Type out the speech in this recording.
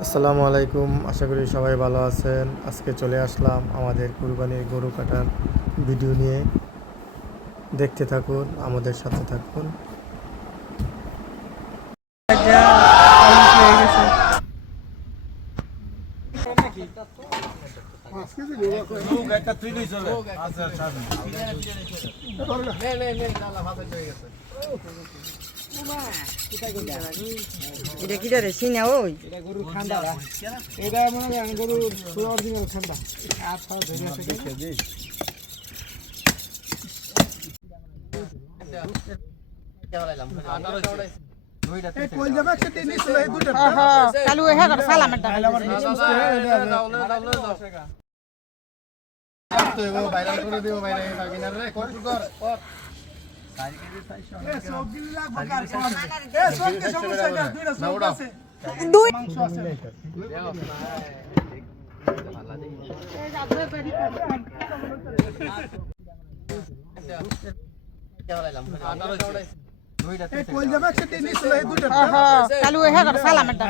আসসালামু আলাইকুম, আশা করি সবাই ভালো আছেন। আজকে চলে আসলাম আমাদের কুরবানির গরু কাটার ভিডিও নিয়ে। দেখতে থাকুন, আমাদের সাথে থাকুন। এটা কি রে সিনা ওই এটা গরুর ঠান্ডা এটা মনে করেন গরুর পুরো অরিজিনাল ঠান্ডা আর সব ধরে আছে এই কইল যাবে একসাথে নিয়ে চলে এই দুইটা কালু হ্যাঁ করে সালাম এটা ভাইরাল করে দিও, ভাইরাল রে কর কর এ সব গিল লাগবে কার এ সব কি সমস্যা না দুইটা সব আছে দুই মাংস আছে এই কইল যাবে একসাথে নিয়ে চলে এই দুইটা কালু হ্যাঁ করে সালাম এটা